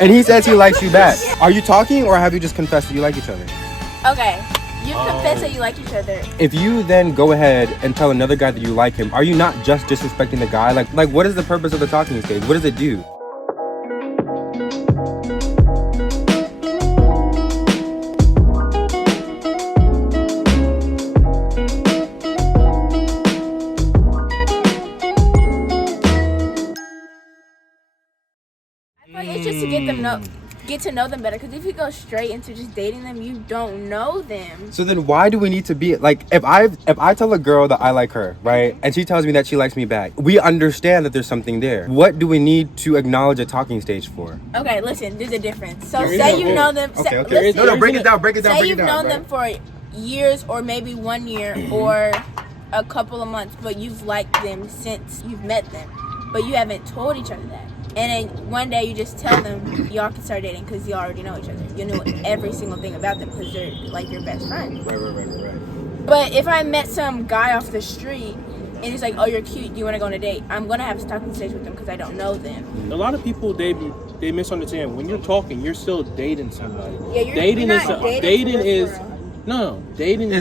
And he says he likes you back. Are you talking or have you just confessed that you like each other? Okay. You confess that you like each other. If you then go ahead and tell another guy that you like him, are you not just disrespecting the guy? Like what is the purpose of the talking stage? What does it do? I feel like it's just to get to know them better, because if you go straight into just dating them, you don't know them. So then why do we need to be like, if I tell a girl that I like her, right, and she tells me that she likes me back, we understand that there's something there. What do we need to acknowledge a talking stage for? Okay, listen, there's a difference. So say you know them. Okay. Listen, No, break it down. Say you've known them for years or maybe 1 year or a couple of months, but you've liked them since you've met them, but you haven't told each other that. And then one day you just tell them y'all can start dating because you already know each other. You know every single thing about them because they're like your best friend. Right. But if I met some guy off the street and he's like, oh, you're cute, do you want to go on a date? I'm going to have a talking stage with them because I don't know them. A lot of people, they misunderstand. When you're talking, you're still dating somebody. Yeah, dating is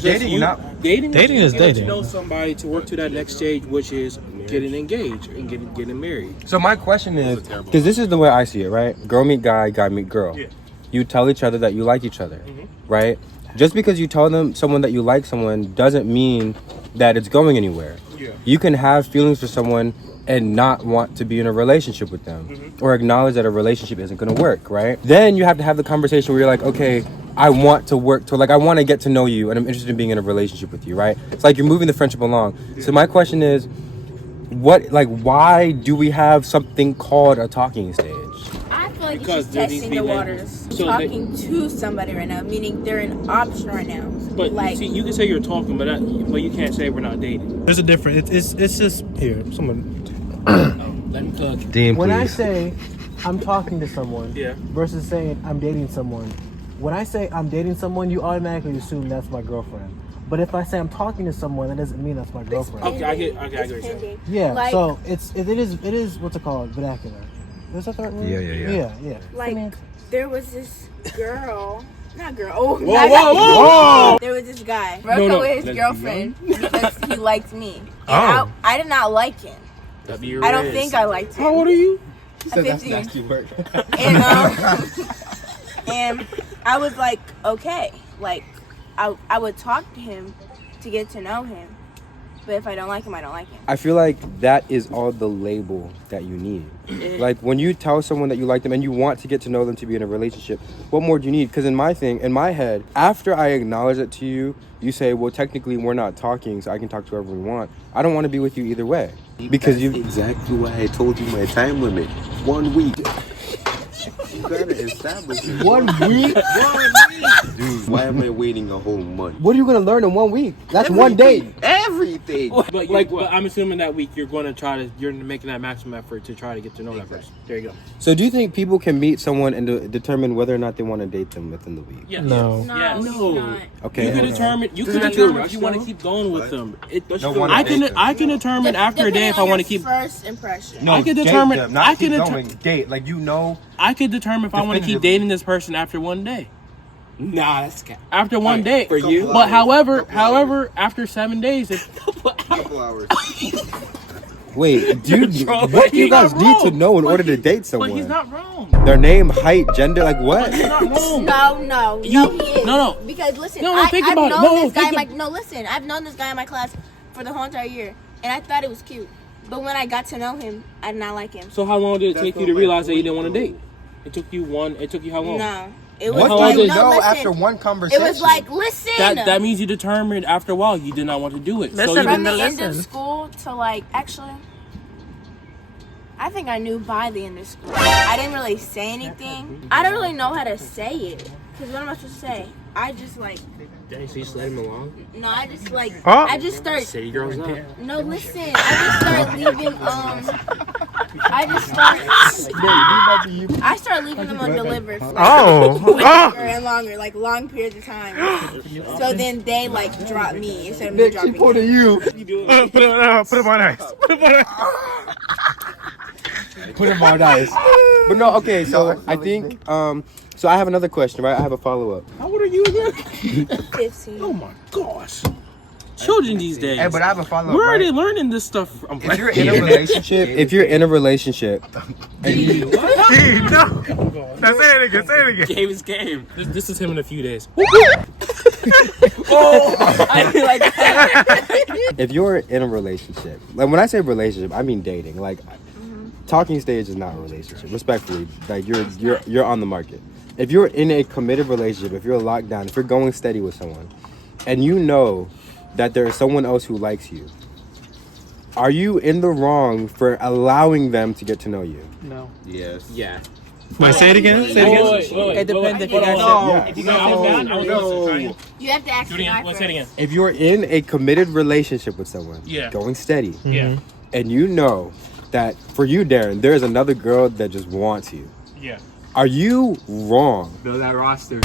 dating to know somebody to work to that next stage, which is getting engaged and getting married. So my question is, because this is the way I see it, right? Girl meet guy, guy meet girl. Yeah. You tell each other that you like each other, right? Just because you tell someone that you like someone doesn't mean that it's going anywhere. Yeah. You can have feelings for someone and not want to be in a relationship with them, or acknowledge that a relationship isn't going to work, right? Then you have to have the conversation where you're like, okay, I want to work to, like, I want to get to know you and I'm interested in being in a relationship with you, right? It's like you're moving the friendship along. So my question is, why do we have something called a talking stage? I feel like it's just testing the waters. Talking to somebody right now, meaning they're an option right now. But like, see, you can say you're talking, but you can't say we're not dating. There's a difference. It's just here. Someone. Let me cook. Dean, when I please. say I'm talking to someone versus saying I'm dating someone, when I say I'm dating someone, you automatically assume that's my girlfriend. But if I say I'm talking to someone, that doesn't mean that's my girlfriend. Okay, I get what you're saying. Yeah, like, so it is what's it called? Vernacular. Is that the right word? Yeah. Like, there was this girl. Not girl. Oh, Whoa! There was this guy. Broke up with his girlfriend because he liked me. And I did not like him. I don't think I liked him. How old are you? I'm 15. And I was like, okay. Like, I would talk to him to get to know him. But if I don't like him, I don't like him. I feel like that is all the label that you need. Like, when you tell someone that you like them and you want to get to know them to be in a relationship, what more do you need? Because in my head, after I acknowledge it to you, you say, well, technically we're not talking, so I can talk to whoever we want. I don't want to be with you either way. Because That's exactly why I told you my time limit. 1 week. You gotta establish it. 1 week? Dude, why am I waiting a whole month? What are you going to learn in 1 week? That's one day. Everything. But I'm assuming that week you're making that maximum effort to try to get to know that person. There you go. So do you think people can meet someone and determine whether or not they want to date them within the week? Yeah. No. Yes. No. Okay. You can determine if you want to keep going with them. I can determine after a day if I want to keep. First impression. No, I can determine. Date them, not I can keep determine. going, date. Like, you know. I could determine if I want to keep dating this person after 1 day. Nah, that's cap. After one day. For you? But however, after 7 days, Couple hours. Wait, dude, what do you guys need to know in order to date someone? But he's not wrong. Their name, height, gender, like what? He's not wrong. No, he is. No. Because listen, think I've about it. known this guy. Listen, I've known this guy in my class for the whole entire year, and I thought it was cute. But when I got to know him, I did not like him. So how long did it take you to realize that you didn't want to date? It took you how long? No. It was What like, do you no, know listen. after one conversation? It was like, listen. That means you determined after a while you did not want to do it. Listen, So From the end of school to like, actually, I think I knew by the end of school. I didn't really say anything. I don't really know how to say it. Because what am I supposed to say? I just like... Dang, so you just let him along? No, I just like... I just start... City girls up. No, listen. I just start leaving... I start leaving them undelivered for longer and longer, like long periods of time. So then they like drop me instead of me dropping them. you. Put him on ice. Put him on ice. Put them on ice. But no, okay, so I think, so I have another question, right? I have a follow-up. How old are you again? 15. Oh my gosh. Children these days. Hey, but I have a follow-up. Where are they learning this stuff from? If you're in a relationship, and you, No. Now say it again. Game is game. This is him in a few days. I feel like that. if you're in a relationship, like when I say relationship, I mean dating. Like talking stage is not a relationship. Respectfully, like you're on the market. If you're in a committed relationship, if you're locked down, if you're going steady with someone, and you know that there is someone else who likes you, are you in the wrong for allowing them to get to know you? No. Yes. Yeah. Wait, say it again. Say it again. It depends if you guys If you guys You have to ask the guy let's say it again. If you're in a committed relationship with someone, Yeah. going steady, Yeah. and you know that for you, Darren, there is another girl that just wants you, Yeah. are you wrong? Build that roster.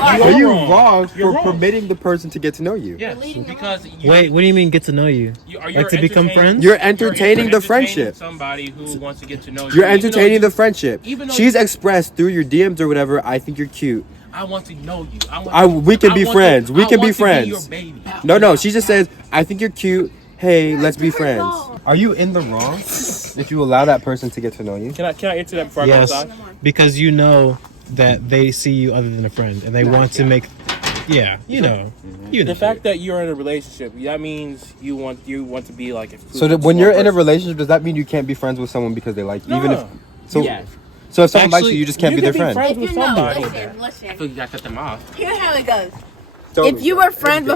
Are you wrong You're for wrong. permitting the person to get to know you? Yes. Because you, Wait, what do you mean get to know you? Like to become friends? You're entertaining the friendship. Somebody who wants to get to know you. You're even though entertaining the friendship. even though She's expressed through your DMs or whatever, I think you're cute. I want to know you. We can be friends. We can be Your friends. baby. No, she just says, I think you're cute. Hey, let's be friends. Are you in the wrong if you allow that person to get to know you? Can I answer that before I go Yes, outside? because you know that they see you other than a friend, and they want to make. Yeah, you know. The fact that you're in a relationship, that means you want to be like a So that when you're in a relationship, does that mean you can't be friends with someone because they like you? No. Even if so, Yeah. so if someone likes Actually, you, you just can't be their friend. friends If with you know, somebody. listen. I feel you gotta cut them off. Here's how it goes. Tell If me. you were friends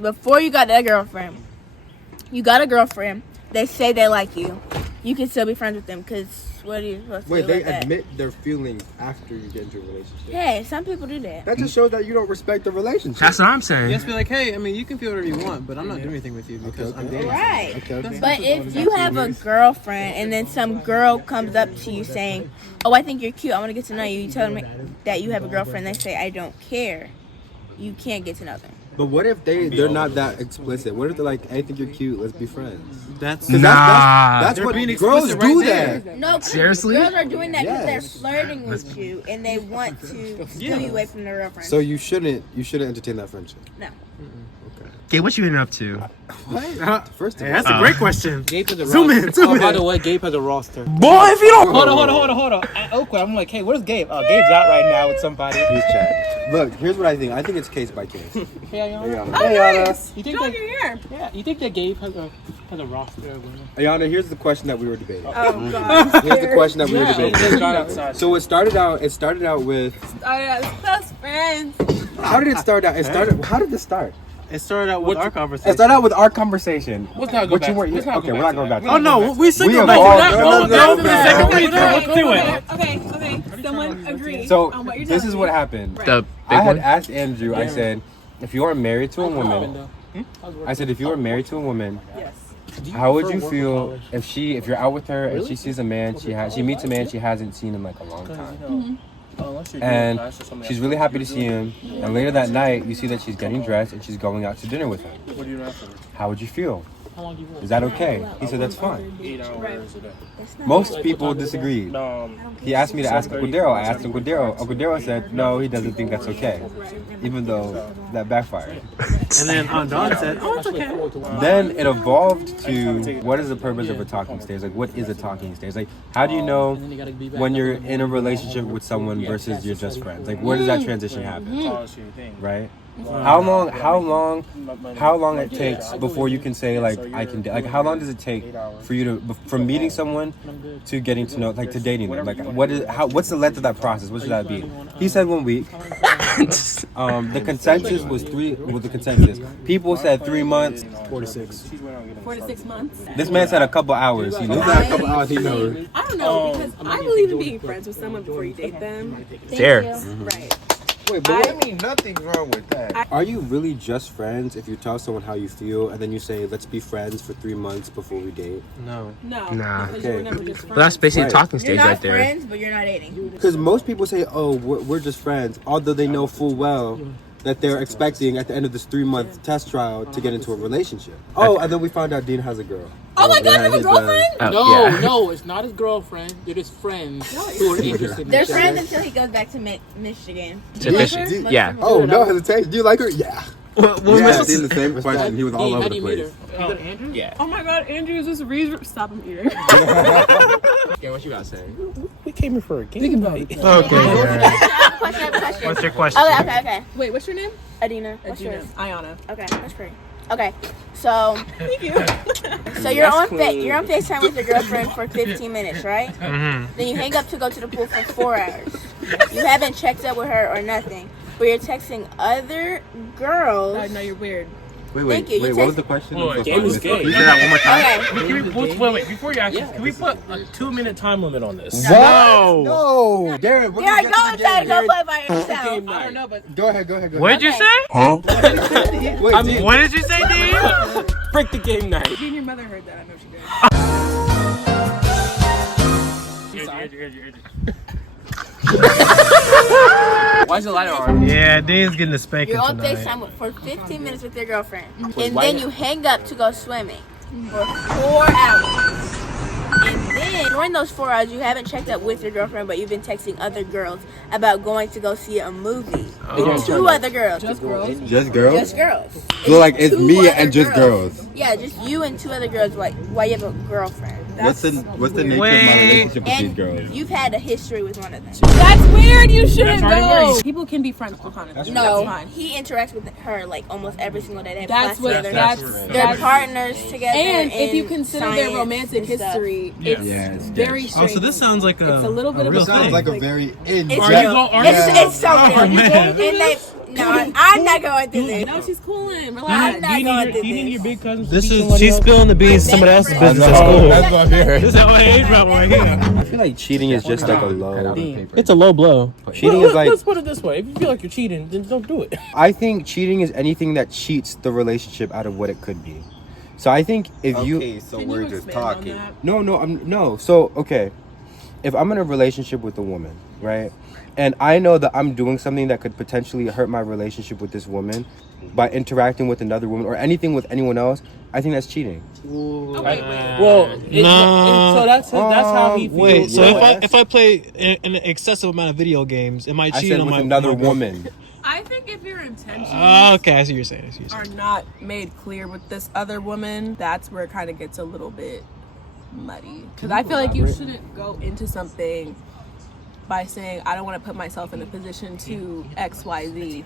before you got that girlfriend, you got a girlfriend, they say they like you, you can still be friends with them because what are you supposed to Wait, do they like that? admit their feelings after you get into a relationship. Hey, some people do that. That just shows that you don't respect the relationship. That's what I'm saying. Just be like, hey, I mean, you can feel whatever you want, but I'm not doing anything with you because I'm dating. Right. Okay. But if you have a girlfriend and then some girl comes up to you saying, oh, I think you're cute, I want to get to know you, you tell them that you have a girlfriend, they say, I don't care, you can't get to know them. But what if they're not that explicit? What if they're like, I think you're cute, let's be friends? That's 'Cause that's what being girls explicit do right there. that. No, 'cause Seriously? girls are doing that because Yes. they're flirting with you and they want to steal you away from their girlfriend. So you shouldn't entertain that friendship. No. Okay, what you been up to? First of all, that's a great question. Gabe has a Zoom roster. in, zoom in. By the way, Gabe has a roster. Boy, if you don't. Hold on. At Oakwood, I'm like, hey, where's Gabe? Oh, Gabe's out right now with somebody. he's chat. Look, here's what I think. I think it's case by case. Hey, Ayana. Hey, Ayana. You think that? Yeah. You think that Gabe has a roster of women? Ayana, here's the question that we were debating. Oh, God. Here's the question that we were Just debating. got outside. So it started out with. Close friends. How did it start out? How did this start? It started out with our It conversation. started out with our conversation. Let's not go What back. you weren't. Let's not Okay, go we're back not going to back. that. Oh no, we still We go have back all- to that. no, Go no, no, for the no, second no. page. Let's do it. Okay. Someone agree So on what you're this telling is me. what happened. The I big had one? asked Andrew. I said, if you are married to a woman, I said if you are married to a woman, how would you feel if you're out with her and she sees a man she meets a man she hasn't seen in like a long time, and she's really happy to see him, and later that night you see that she's getting dressed and she's going out to dinner with him. How would you feel? Is that okay? He said that's fine. 8 hours a day. Most people disagreed. He asked me to ask Uncle Daryl. I asked Uncle Daryl. Uncle Daryl said no, he doesn't think that's okay, even though that backfired. And then Aunt Dawn said, oh, it's okay. Then it evolved to what is the purpose of a talking stage? Like, what is a talking stage? Like, how do you know when you're in a relationship with someone versus you're just friends? Like, where does that transition happen? Right? How long it takes before you can say like I can like how long does it take for you to from meeting someone to getting to know like to dating them? Like what's the length of that process? What should that be? He said 1 week. The consensus was the consensus. People said 3 months. 4 to 6. 4 to 6 months. This man said a couple hours. He knows that a couple hours. He knows. I don't know because I believe in being friends with someone before you date them. Fair. Right. Wait, but I mean, nothing's wrong with that. Are you really just friends if you tell someone how you feel and then you say let's be friends for 3 months before we date? No. No. Nah. Because you were never just friends. But that's basically Right. a talking You're stage not right there. friends, but you're not dating. Because most people say, oh, we're just friends, although they know full well that they're expecting at the end of this 3-month test trial to get into a relationship. Oh, and then we found out Dean has a girl. Oh my God, you have a girlfriend? No, it's not his girlfriend. They're just friends who are interested in They're each other. friends until he goes back to Michigan. Yeah. Oh, no hesitation. Do you like her? Yeah. Yeah, it's the same question. He was all How over do the you meet place. her? Andrew? Yeah. Oh my God, Andrew, is this Reid? Stop him here. Okay, what you gotta say? We came here for a game night. Okay. I have a question. What's your question? Okay. Wait, what's your name? Adina. What's yours? Ayana. Okay, that's pretty. Okay, so so you're on FaceTime with your girlfriend for 15 minutes, right? Mm-hmm. Then you hang up to go to the pool for 4 hours. You haven't checked up with her or nothing, but you're texting other girls. I know you're weird. Thank you. Wait, what was the question? Game is Can gay. you say that one more time? Okay. Wait, before you ask, can we put a 2-minute time limit on this? What? No. Darren, we're Yeah, gonna go get to the inside game. and go play by yourself. Game I night. don't know, but Go ahead. What did you Okay. say? Wait, Dean. What did you say, Dean? Break the game night. you and your mother heard that. I know she did. Why's the lighter on? Yeah, Dean's getting a spanking You're on tonight. FaceTime for 15 minutes with your girlfriend. And then you hang up to go swimming for 4 hours. And then during those 4 hours, you haven't checked up with your girlfriend, but you've been texting other girls about going to go see a movie. With 2 other girls. Just girls. Just girls? Just girls. So like it's 2 me other and just girls. Yeah, just you and 2 other girls. Why you have a girlfriend? What's the nature of my relationship with these And girls? you've had a history with one of them. That's weird. You shouldn't go. People can be friends platonic. No, That's fine. he interacts with her like almost every single day. They have That's class what. together. They're That's. partners together. And if you in consider science their romantic and stuff. history, Yeah, it's it's very sketch. strange. Oh, so this sounds like a, It's a little bit of real a Sounds thing. like a very in It's Are real. you go- are It's so Oh, real. man. And they, no, I'm not going through this. No, she's cooling. I'm Relax. not going through Do you need your this. big cousins? This to beat is somebody she's up? spilling the beans to somebody else's business at No, school. that's what I'm hearing. This is our age problem right here. I feel like cheating is just like a low. It's a low blow. Cheating is like. Let's put it this way: if you feel like you're cheating, then don't do it. I think cheating is anything that cheats the relationship out of what it could be. So I think if you Okay, so Can we're you just expand on talking. that? no. So okay, if I'm in a relationship with a woman, right, and I know that I'm doing something that could potentially hurt my relationship with this woman by interacting with another woman or anything with anyone else, I think that's cheating. Well, so that's how he feels. Wait, so Yeah. if I play an excessive amount of video games, am I I cheating said on with my another my girl- woman. I think if your intentions Okay, I see what you're saying. are not made clear with this other woman, that's where it kind of gets a little bit muddy. Because I feel like you shouldn't go into something by saying, I don't want to put myself in a position to XYZ.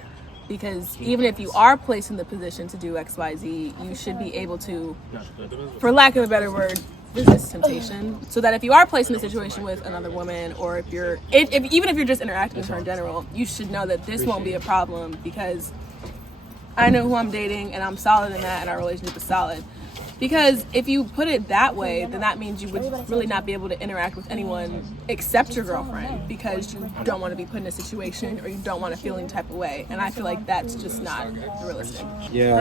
Because even if you are placed in the position to do XYZ, you should be able to, for lack of a better word, resist temptation. So that if you are placed in a situation with another woman, or if even if you're just interacting with her in general, you should know that this won't be a problem because I know who I'm dating and I'm solid in that and our relationship is solid. Because if you put it that way, then that means you would really not be able to interact with anyone except your girlfriend because you don't want to be put in a situation or you don't want to feel any type of way. And I feel like that's just not realistic. Yeah.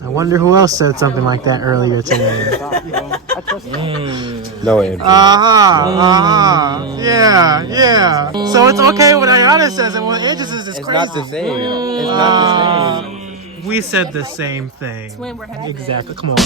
I wonder who else said something like that earlier today. No, Andrew. Yeah. So it's okay when Ayana says it. When Andrew says it's It's crazy. not the same. It's not the same. We said the same thing. Swim, we're headed Exactly. Come on.